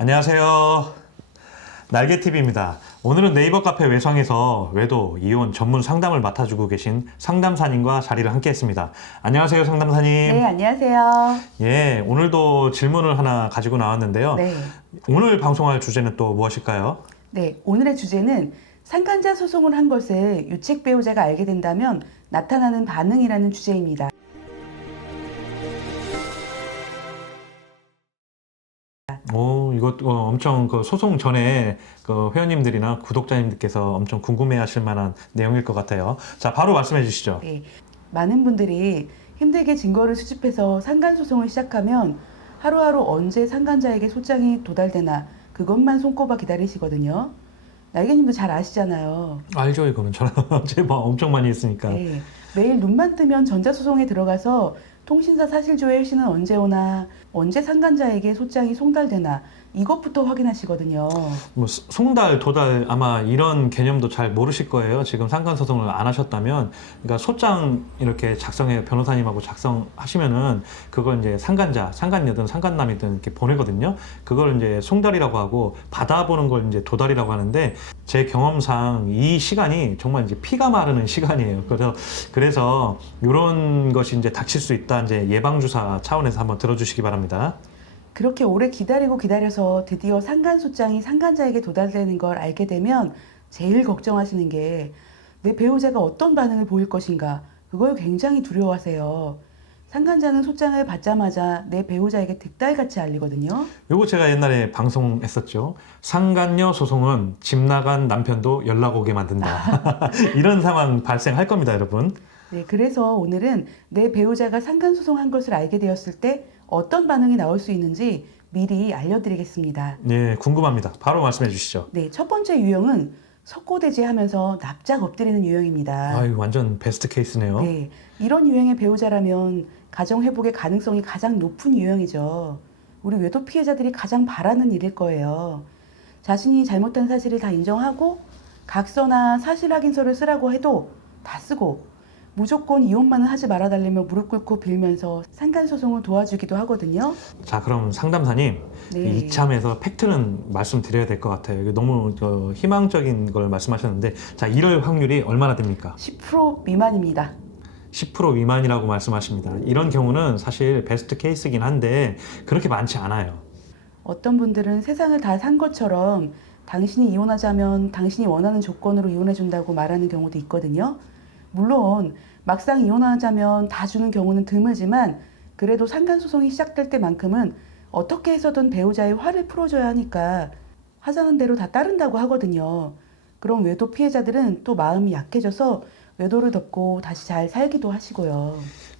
안녕하세요. 날개TV입니다. 오늘은 네이버 카페 외성에서 외도, 이혼 전문 상담을 맡아주고 계신 상담사님과 자리를 함께 했습니다. 안녕하세요, 상담사님. 네, 안녕하세요. 예, 오늘도 질문을 하나 가지고 나왔는데요. 네. 오늘 방송할 주제는 또 무엇일까요? 네, 오늘의 주제는 상간자 소송을 한 것을 유책 배우자가 알게 된다면 나타나는 반응이라는 주제입니다. 이거 엄청 그 소송 전에 그 회원님들이나 구독자님들께서 엄청 궁금해하실 만한 내용일 것 같아요. 자, 바로 말씀해 주시죠. 네, 많은 분들이 힘들게 증거를 수집해서 상간 소송을 시작하면 하루하루 언제 상간자에게 소장이 도달되나 그것만 손꼽아 기다리시거든요. 날개님도 잘 아시잖아요. 알죠, 이거는 저는 제가 엄청 많이 했으니까. 네, 매일 눈만 뜨면 전자소송에 들어가서 통신사 사실조회 시는 언제 오나, 언제 상간자에게 소장이 송달되나 이것부터 확인하시거든요. 뭐 송달, 도달 아마 이런 개념도 잘 모르실 거예요. 지금 상간소송을 안 하셨다면, 그러니까 소장 이렇게 작성해 변호사님하고 작성하시면은 그걸 이제 상간자, 상간녀든 상간남이든 이렇게 보내거든요. 그걸 이제 송달이라고 하고 받아보는 걸 이제 도달이라고 하는데 제 경험상 이 시간이 정말 이제 피가 마르는 시간이에요. 그래서 이런 것이 이제 닥칠 수 있다 이제 예방주사 차원에서 한번 들어주시기 바랍니다. 그렇게 오래 기다려서 드디어 상간소장이 상간자에게 도달되는 걸 알게 되면 제일 걱정하시는 게 내 배우자가 어떤 반응을 보일 것인가, 그걸 굉장히 두려워하세요. 상간자는 소장을 받자마자 내 배우자에게 득달같이 알리거든요. 요거 제가 옛날에 방송했었죠. 상간녀 소송은 집 나간 남편도 연락 오게 만든다. 이런 상황 발생할 겁니다, 여러분. 네, 그래서 오늘은 내 배우자가 상간소송한 것을 알게 되었을 때 어떤 반응이 나올 수 있는지 미리 알려드리겠습니다. 네, 궁금합니다. 바로 말씀해 주시죠. 네, 첫 번째 유형은 석고대죄하면서 납작 엎드리는 유형입니다. 아유, 완전 베스트 케이스네요. 네, 이런 유형의 배우자라면 가정 회복의 가능성이 가장 높은 유형이죠. 우리 외도 피해자들이 가장 바라는 일일 거예요. 자신이 잘못한 사실을 다 인정하고 각서나 사실 확인서를 쓰라고 해도 다 쓰고 무조건 이혼만은 하지 말아달라며 무릎 꿇고 빌면서 상간소송을 도와주기도 하거든요. 자, 그럼 상담사님, 네. 이참에서 팩트는 말씀드려야 될 것 같아요. 이게 너무 희망적인 걸 말씀하셨는데, 자, 이럴 확률이 얼마나 됩니까? 10% 미만입니다. 10% 미만이라고 말씀하십니다. 이런 경우는 사실 베스트 케이스긴 한데 그렇게 많지 않아요. 어떤 분들은 세상을 다 산 것처럼 당신이 이혼하자면 당신이 원하는 조건으로 이혼해준다고 말하는 경우도 있거든요. 물론 막상 이혼하자면 다 주는 경우는 드물지만 그래도 상간소송이 시작될 때만큼은 어떻게 해서든 배우자의 화를 풀어줘야 하니까 하자는 대로 다 따른다고 하거든요. 그럼 외도 피해자들은 또 마음이 약해져서 외도를 덮고 다시 잘 살기도 하시고요.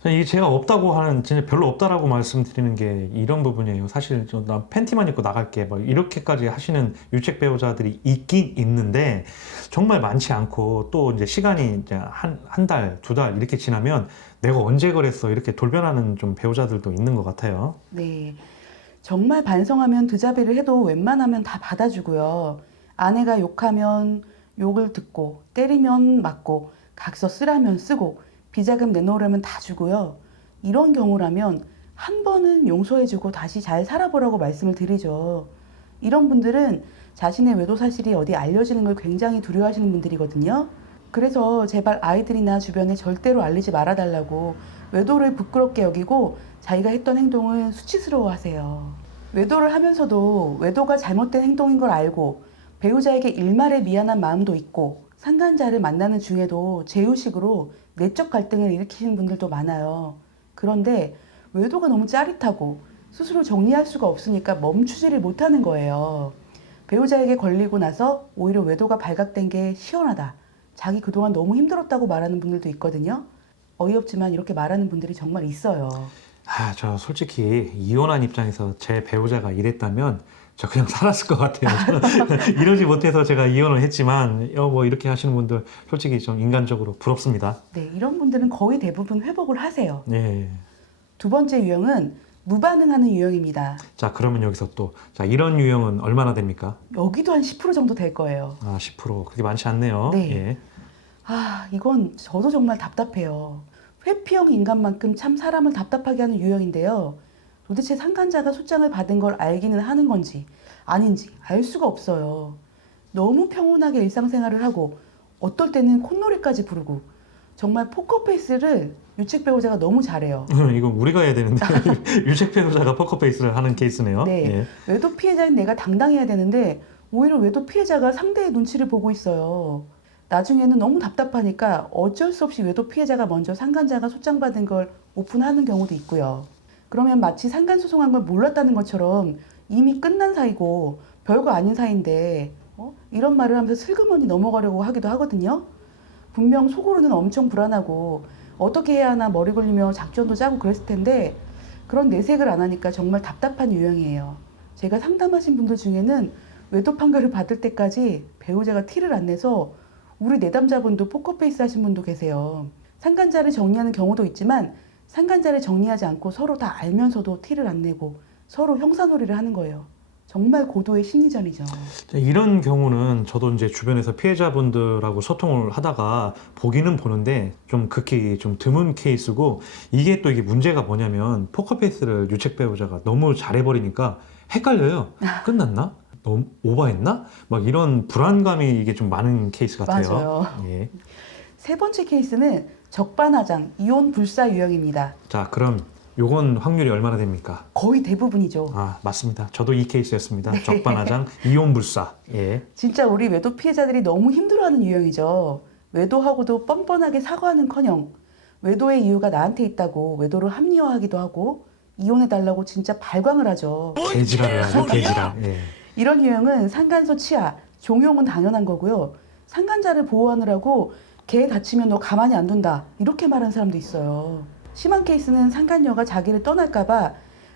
이게 제가 없다고 하는, 진짜 별로 없다라고 말씀드리는 게 이런 부분이에요. 사실 나 팬티만 입고 나갈게 막 이렇게까지 하시는 유책 배우자들이 있긴 있는데 정말 많지 않고, 또 이제 시간이 이제 한 달, 두 달 이렇게 지나면 내가 언제 그랬어 이렇게 돌변하는 좀 배우자들도 있는 것 같아요. 네, 정말 반성하면 드자베를 해도 웬만하면 다 받아주고요. 아내가 욕하면 욕을 듣고 때리면 맞고 각서 쓰라면 쓰고 비자금 내놓으려면 다 주고요. 이런 경우라면 한 번은 용서해주고 다시 잘 살아보라고 말씀을 드리죠. 이런 분들은 자신의 외도 사실이 어디 알려지는 걸 굉장히 두려워하시는 분들이거든요. 그래서 제발 아이들이나 주변에 절대로 알리지 말아달라고 외도를 부끄럽게 여기고 자기가 했던 행동을 수치스러워 하세요. 외도를 하면서도 외도가 잘못된 행동인 걸 알고 배우자에게 일말의 미안한 마음도 있고 상간자를 만나는 중에도 제휴식으로 내적 갈등을 일으키시는 분들도 많아요. 그런데 외도가 너무 짜릿하고 스스로 정리할 수가 없으니까 멈추지를 못하는 거예요. 배우자에게 걸리고 나서 오히려 외도가 발각된 게 시원하다. 자기 그동안 너무 힘들었다고 말하는 분들도 있거든요. 어이없지만 이렇게 말하는 분들이 정말 있어요. 저 솔직히 이혼한 입장에서 제 배우자가 이랬다면 저 그냥 살았을 것 같아요. 저는 이러지 못해서 제가 이혼을 했지만 뭐 이렇게 하시는 분들 솔직히 좀 인간적으로 부럽습니다. 네, 이런 분들은 거의 대부분 회복을 하세요. 네. 두 번째 유형은 무반응하는 유형입니다. 자, 그러면 여기서 또, 자, 이런 유형은 얼마나 됩니까? 여기도 한 10% 정도 될 거예요. 10%. 그렇게 많지 않네요. 네. 예. 이건 저도 정말 답답해요. 회피형 인간만큼 참 사람을 답답하게 하는 유형인데요. 도대체 상간자가 소장을 받은 걸 알기는 하는 건지 아닌지 알 수가 없어요. 너무 평온하게 일상생활을 하고 어떨 때는 콧노래까지 부르고 정말 포커페이스를 유책 배우자가 너무 잘해요. 이건 우리가 해야 되는데 유책 배우자가 포커페이스를 하는 케이스네요. 네, 예. 외도 피해자인 내가 당당해야 되는데 오히려 외도 피해자가 상대의 눈치를 보고 있어요. 나중에는 너무 답답하니까 어쩔 수 없이 외도 피해자가 먼저 상간자가 소장받은 걸 오픈하는 경우도 있고요. 그러면 마치 상간 소송한 걸 몰랐다는 것처럼 이미 끝난 사이고 별거 아닌 사이인데 이런 말을 하면서 슬그머니 넘어가려고 하기도 하거든요. 분명 속으로는 엄청 불안하고 어떻게 해야 하나 머리 굴리며 작전도 짜고 그랬을 텐데 그런 내색을 안 하니까 정말 답답한 유형이에요. 제가 상담하신 분들 중에는 외도 판결을 받을 때까지 배우자가 티를 안 내서 우리 내담자분도 포커페이스 하신 분도 계세요. 상간자를 정리하는 경우도 있지만 상간자를 정리하지 않고 서로 다 알면서도 티를 안 내고 서로 형사놀이를 하는 거예요. 정말 고도의 심리전이죠. 이런 경우는 저도 이제 주변에서 피해자분들하고 소통을 하다가 보기는 보는데 좀 극히 좀 드문 케이스고 이게 또 이게 문제가 뭐냐면 포커페이스를 유책 배우자가 너무 잘해버리니까 헷갈려요. 끝났나? 너무 오버했나? 막 이런 불안감이 이게 좀 많은 케이스 같아요. 맞아요. 예. 세 번째 케이스는 적반하장, 이혼 불사 유형입니다. 자, 그럼 요건 확률이 얼마나 됩니까? 거의 대부분이죠. 아, 맞습니다. 저도 이 케이스였습니다. 적반하장, 이혼불사. 예. 진짜 우리 외도 피해자들이 너무 힘들어하는 유형이죠. 외도하고도 뻔뻔하게 사과하는커녕 외도의 이유가 나한테 있다고 외도를 합리화하기도 하고 이혼해달라고 진짜 발광을 하죠. 개지랄을 하죠, 개지랄. 예. 이런 유형은 상간소 치하, 종용은 당연한 거고요. 상간자를 보호하느라고 걔 다치면 너 가만히 안 둔다 이렇게 말하는 사람도 있어요. 심한 케이스는 상간녀가 자기를 떠날까봐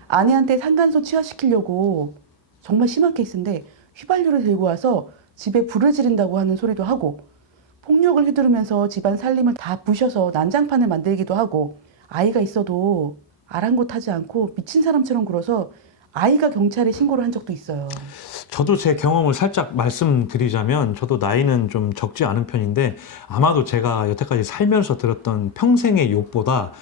아내한테 상간소 치화시키려고 정말 심한 케이스인데 휘발유를 들고 와서 집에 불을 지른다고 하는 소리도 하고 폭력을 휘두르면서 집안 살림을 다 부셔서 난장판을 만들기도 하고 아이가 있어도 아랑곳하지 않고 미친 사람처럼 굴어서 아이가 경찰에 신고를 한 적도 있어요. 저도 제 경험을 살짝 말씀드리자면 저도 나이는 좀 적지 않은 편인데 아마도 제가 여태까지 살면서 들었던 평생의 욕보다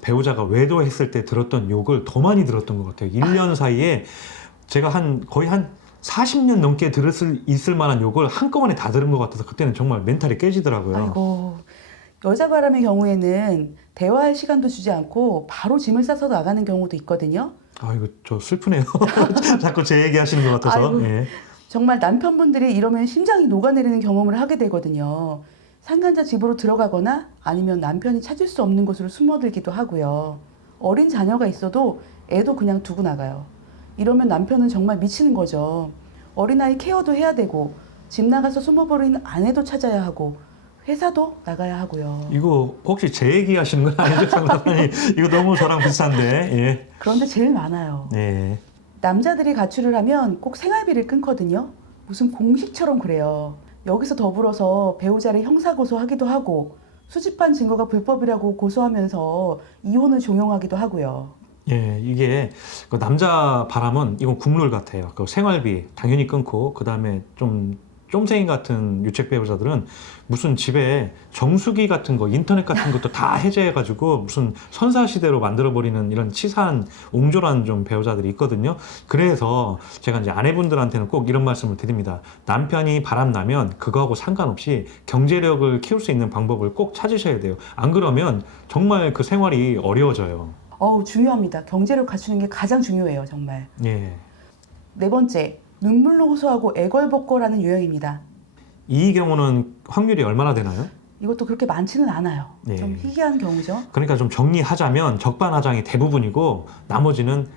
배우자가 외도했을 때 들었던 욕을 더 많이 들었던 것 같아요. 1년 사이에 제가 거의 한 40년 넘게 있을 만한 욕을 한꺼번에 다 들은 것 같아서 그때는 정말 멘탈이 깨지더라고요. 아이고, 여자 바람의 경우에는 대화할 시간도 주지 않고 바로 짐을 싸서 나가는 경우도 있거든요. 아, 이거 저 슬프네요. 자꾸 제 얘기 하시는 것 같아서. 아이고. 예. 정말 남편분들이 이러면 심장이 녹아내리는 경험을 하게 되거든요. 상간자 집으로 들어가거나 아니면 남편이 찾을 수 없는 곳으로 숨어들기도 하고요. 어린 자녀가 있어도 애도 그냥 두고 나가요. 이러면 남편은 정말 미치는 거죠. 어린아이 케어도 해야 되고 집 나가서 숨어버린 아내도 찾아야 하고 회사도 나가야 하고요. 이거 혹시 제 얘기 하시는 건 아니죠? 상담이 이거 너무 저랑 비슷한데. 예. 그런데 제일 많아요. 네. 남자들이 가출을 하면 꼭 생활비를 끊거든요. 무슨 공식처럼 그래요. 여기서 더불어서 배우자를 형사고소하기도 하고 수집한 증거가 불법이라고 고소하면서 이혼을 종용하기도 하고요. 예, 이게 그 남자 바람은 이건 국룰 같아요. 그 생활비 당연히 끊고 그 다음에 좀 쫌생이 같은 유책 배우자들은 무슨 집에 정수기 같은 거, 인터넷 같은 것도 다 해제해가지고 무슨 선사시대로 만들어버리는 이런 치사한 옹졸한 좀 배우자들이 있거든요. 그래서 제가 이제 아내분들한테는 꼭 이런 말씀을 드립니다. 남편이 바람나면 그거하고 상관없이 경제력을 키울 수 있는 방법을 꼭 찾으셔야 돼요. 안 그러면 정말 그 생활이 어려워져요. 중요합니다. 경제력 갖추는 게 가장 중요해요, 정말. 예. 네 번째, 눈물로 호소하고 애걸복걸하는 유형입니다. 이 경우는 확률이 얼마나 되나요? 이것도 그렇게 많지는 않아요. 네. 좀 희귀한 경우죠. 그러니까 좀 정리하자면 적반하장이 대부분이고 나머지는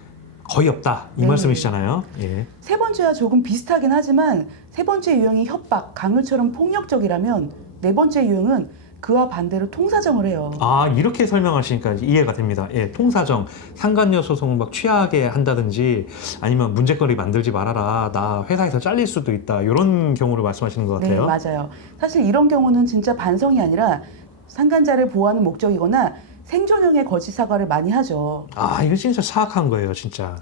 거의 없다 이 네. 말씀이시잖아요. 예. 세 번째와 조금 비슷하긴 하지만 세 번째 유형이 협박, 강요처럼 폭력적이라면 네 번째 유형은 그와 반대로 통사정을 해요. 아, 이렇게 설명하시니까 이해가 됩니다. 예, 통사정, 상간녀 소송을 막 취하게 한다든지 아니면 문제거리 만들지 말아라, 나 회사에서 잘릴 수도 있다, 이런 경우를 말씀하시는 것 네, 같아요. 맞아요. 사실 이런 경우는 진짜 반성이 아니라 상간자를 보호하는 목적이거나 생존형의 거짓 사과를 많이 하죠. 아, 이거 진짜 사악한 거예요, 진짜.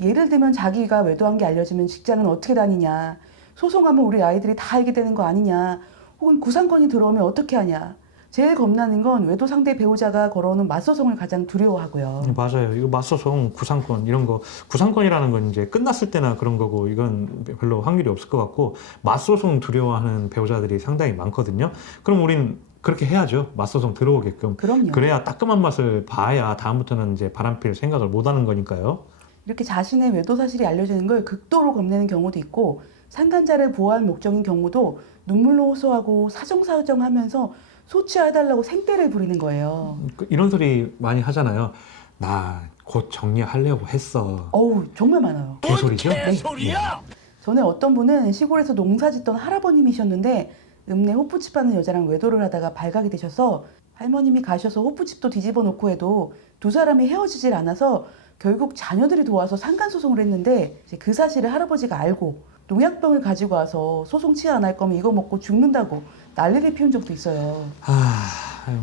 예를 들면 자기가 외도한 게 알려지면 직장은 어떻게 다니냐, 소송하면 우리 아이들이 다 알게 되는 거 아니냐, 혹은 구상권이 들어오면 어떻게 하냐, 제일 겁나는 건 외도 상대 배우자가 걸어오는 맞소송을 가장 두려워하고요. 맞아요. 이거 맞소송, 구상권 이런 거, 구상권이라는 건 이제 끝났을 때나 그런 거고 이건 별로 확률이 없을 것 같고 맞소송 두려워하는 배우자들이 상당히 많거든요. 그럼 우린 그렇게 해야죠. 맞소송 들어오게끔. 그럼요. 그래야 따끔한 맛을 봐야 다음부터는 이제 바람필 생각을 못 하는 거니까요. 이렇게 자신의 외도 사실이 알려지는 걸 극도로 겁내는 경우도 있고 상간자를 보호할 목적인 경우도 눈물로 호소하고 사정사정하면서 소치해달라고 생떼를 부리는 거예요. 이런 소리 많이 하잖아요. 나 곧 정리하려고 했어. 어우, 정말 많아요. 개소리죠? 개소리야! 전에 어떤 분은 시골에서 농사 짓던 할아버님이셨는데 읍내 호프집 하는 여자랑 외도를 하다가 발각이 되셔서 할머님이 가셔서 호프집도 뒤집어 놓고 해도 두 사람이 헤어지질 않아서 결국 자녀들이 도와서 상간소송을 했는데 이제 그 사실을 할아버지가 알고 농약병을 가지고 와서 소송 취하 안 할 거면 이거 먹고 죽는다고 난리를 피운 적도 있어요.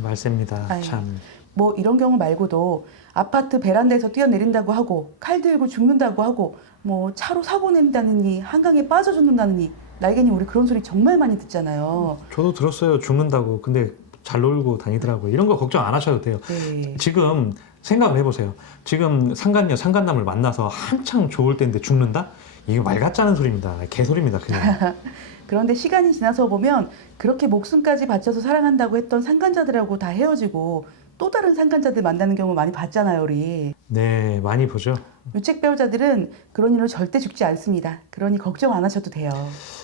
말씀입니다. 아유. 참. 뭐 이런 경우 말고도 아파트 베란다에서 뛰어내린다고 하고 칼 들고 죽는다고 하고 뭐 차로 사고 낸다느니 한강에 빠져 죽는다느니 날개니 우리 그런 소리 정말 많이 듣잖아요. 저도 들었어요. 죽는다고. 근데 잘 놀고 다니더라고요. 이런 거 걱정 안 하셔도 돼요. 네. 지금 생각을 해보세요. 지금 상간녀, 상간남을 만나서 한창 좋을 때인데 죽는다? 이게 말 같지 않은 소리입니다. 개소리입니다, 그냥. 그런데 시간이 지나서 보면 그렇게 목숨까지 바쳐서 사랑한다고 했던 상간자들하고 다 헤어지고 또 다른 상간자들 만나는 경우 많이 봤잖아요, 우리. 네, 많이 보죠. 유책 배우자들은 그런 일로 절대 죽지 않습니다. 그러니 걱정 안 하셔도 돼요.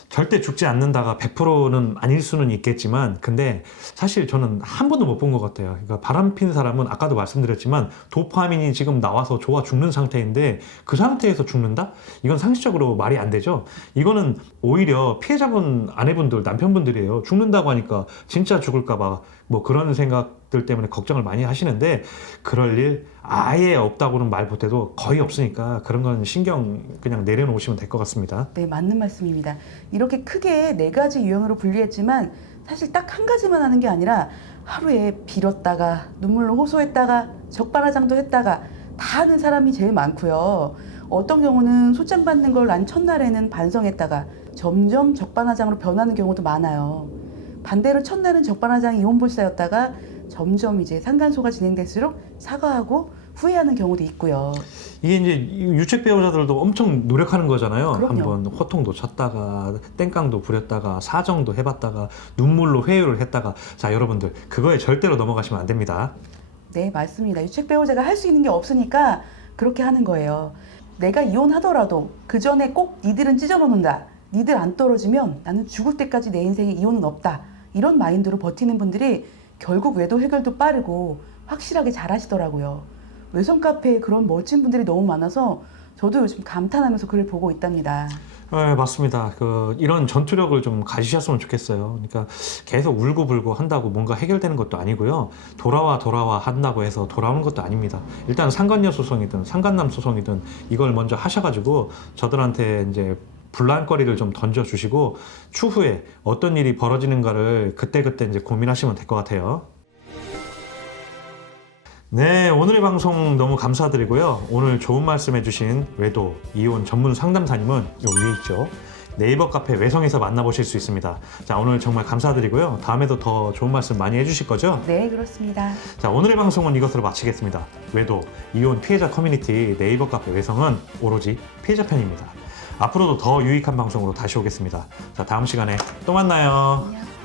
절대 죽지 않는다가 100%는 아닐 수는 있겠지만 근데 사실 저는 한 번도 못 본 것 같아요. 그러니까 바람핀 사람은 아까도 말씀드렸지만 도파민이 지금 나와서 좋아 죽는 상태인데 그 상태에서 죽는다? 이건 상식적으로 말이 안 되죠. 이거는 오히려 피해자분 아내분들 남편분들이에요. 죽는다고 하니까 진짜 죽을까 봐 뭐 그런 생각들 때문에 걱정을 많이 하시는데 그럴 일 아예 없다고는 말 못해도 거의 없으니까 그런 건 신경 그냥 내려놓으시면 될 것 같습니다. 네, 맞는 말씀입니다. 이렇게 크게 4가지 유형으로 분류했지만 사실 딱 한 가지만 하는 게 아니라 하루에 빌었다가 눈물로 호소했다가 적반하장도 했다가 다 하는 사람이 제일 많고요. 어떤 경우는 소장 받는 걸 난 첫날에는 반성했다가 점점 적반하장으로 변하는 경우도 많아요. 반대로 첫날은 적반하장 이혼불사였다가 점점 이제 상간소가 진행될수록 사과하고 후회하는 경우도 있고요. 이게 이제 유책 배우자들도 엄청 노력하는 거잖아요. 그럼요. 한번 호통도 쳤다가 땡깡도 부렸다가 사정도 해봤다가 눈물로 회유를 했다가 자 여러분들 그거에 절대로 넘어가시면 안 됩니다. 네, 맞습니다. 유책 배우자가 할 수 있는 게 없으니까 그렇게 하는 거예요. 내가 이혼하더라도 그 전에 꼭 니들은 찢어놓는다. 니들 안 떨어지면 나는 죽을 때까지 내 인생에 이혼은 없다. 이런 마인드로 버티는 분들이 결국 외도 해결도 빠르고 확실하게 잘 하시더라고요. 외성 카페에 그런 멋진 분들이 너무 많아서 저도 요즘 감탄하면서 글을 보고 있답니다. 네, 맞습니다. 이런 전투력을 좀 가지셨으면 좋겠어요. 그러니까 계속 울고불고 한다고 뭔가 해결되는 것도 아니고요. 돌아와 한다고 해서 돌아오는 것도 아닙니다. 일단 상간녀 소송이든 상간남 소송이든 이걸 먼저 하셔가지고 저들한테 이제 분란거리를 좀 던져주시고 추후에 어떤 일이 벌어지는가를 그때그때 이제 고민하시면 될 것 같아요. 네, 오늘의 방송 너무 감사드리고요. 오늘 좋은 말씀 해주신 외도, 이혼 전문 상담사님은 요 위에 있죠. 네이버 카페 외성에서 만나보실 수 있습니다. 자, 오늘 정말 감사드리고요. 다음에도 더 좋은 말씀 많이 해주실 거죠? 네, 그렇습니다. 자, 오늘의 방송은 이것으로 마치겠습니다. 외도, 이혼 피해자 커뮤니티 네이버 카페 외성은 오로지 피해자 편입니다. 앞으로도 더 유익한 방송으로 다시 오겠습니다. 자, 다음 시간에 또 만나요. 안녕.